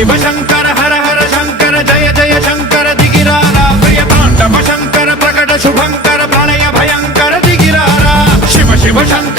शिव शंकर हर हर शंकर जय जय शंकर दिगिरारा प्रिय तांडव शंकर प्रकट शुभंकर प्रणय भयंकर दिगिरारा शिव शिव शंकर